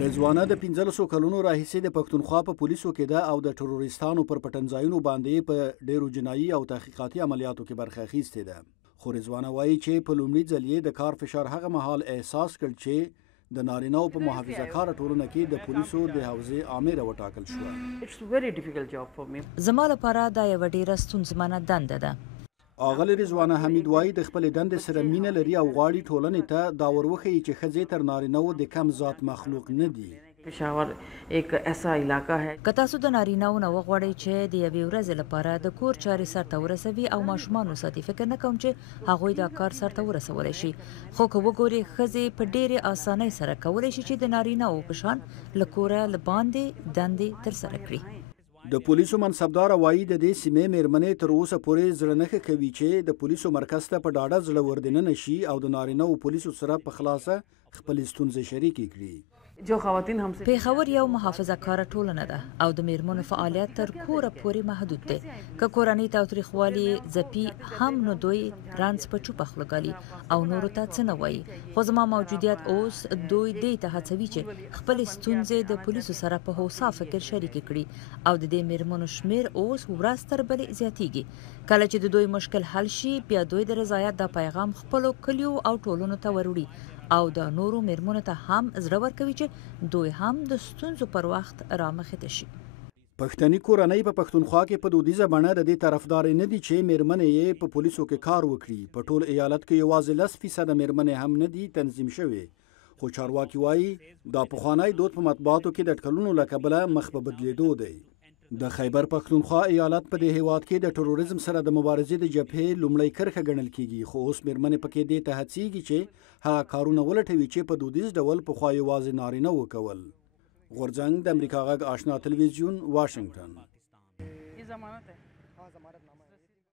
رضوانه د 15 کلونو راهیسې د پښتونخوا په پولیسو کې ده او د ټرورستانو پر پټنځایونو باندې په ډیرو جنایي او تحقیقاتي عملیاتو کې برخه اخیستې ده. خو رضوانه وایي چې په لومړي ځل یې د کار فشار هغه مهال احساس کړ چې د نارینه‌و په محافظه کاره ټولنه کې د پولیسو د حوزې آمره وټاکل شوه. زما لپاره دا یوه ډیره ستونزمنه دنده ده. اغلې رضوانه حمید وایي د خپل دندې سره مینه لري او غواړي ټولنې ته دا وروښيي چې ښځې تر نارینه‌و د کم ذات مخلوق نه دي. پېښور ایک ایسا علاقہ ہے که تاسو د نارینه‌و نه وغواړئ چې د یوې ورځې لپاره د کور چارې سرته ورسوي او ماشومان وساتي، فکر نه کوم چې هغوی دا کار سرته ورسولی شي. خو که وګورئ ښځې په ډېرې اسانۍ سره کولی شي چې د نارینه‌و په شان له کوره له باندې دندې ترسره کړي. د پولیسو منصبدار وایي د دې سیمې میرمنې تر اوسه پورې زړه نه ښه کوي چې د پولیسو مرکز ته په ډاډه زړه وردننه شي او د نارینه‌و پولیسو سره په خلاصه خپلې ستونزې شریکې کړي. جو خواتین هم پېښور یو محافظه کاره ټولنه ده او د میرمنو فعالیت تر کوره پورې محدود دی. که کورنۍ تاوتریخوالي ځپي هم نو دوی رنځ په چوپه خوله ګالي او نورو ته څه نه وایي. خو زما موجودیت اوس دوی دې ته هڅوي چې خپلې ستونزې د پولیسو سره په هوسا فکر شریکې کړي او د دې میرمنو شمیر اوس ورځ تر بلې زیاتیږي. کله چې د دوی مشکل حل شي بیا دوی د رضایت دا پیغام خپلو کلیو او ټولنو ته وروړي او د نورو میرمنو ته هم زړه ورکوي چې دوی هم د ستونزو پر وخت رامخته شي. پښتني کورنۍ په پښتونخوا کې په دودیزه بڼه د دې طرفدارې نه دي چې میرمنې یې په پولیسو کې کار وکړي. په ټول ایالت کې یوازې 10% میرمنې هم نه دي تنظیم شوي. خو چارواکي وایي دا پخوانی دود په مطبوعاتو کې د اټکلونو له کبله مخ په بدلیدو دی. د خیبر پښتونخوا ایالت په دې هیواد کې د ټروریزم سره د مبارزې د جبهې لومړی کرښه ګڼل کیږي. خو اوس میرمنې پکې دې ته هڅېږي چې هغه کارونه ولټوي چې په دودیز ډول پخوا یوازې نارینه وکول. غورځنګ د امریکا غږ آشنا تلویزیون، واشنگټن.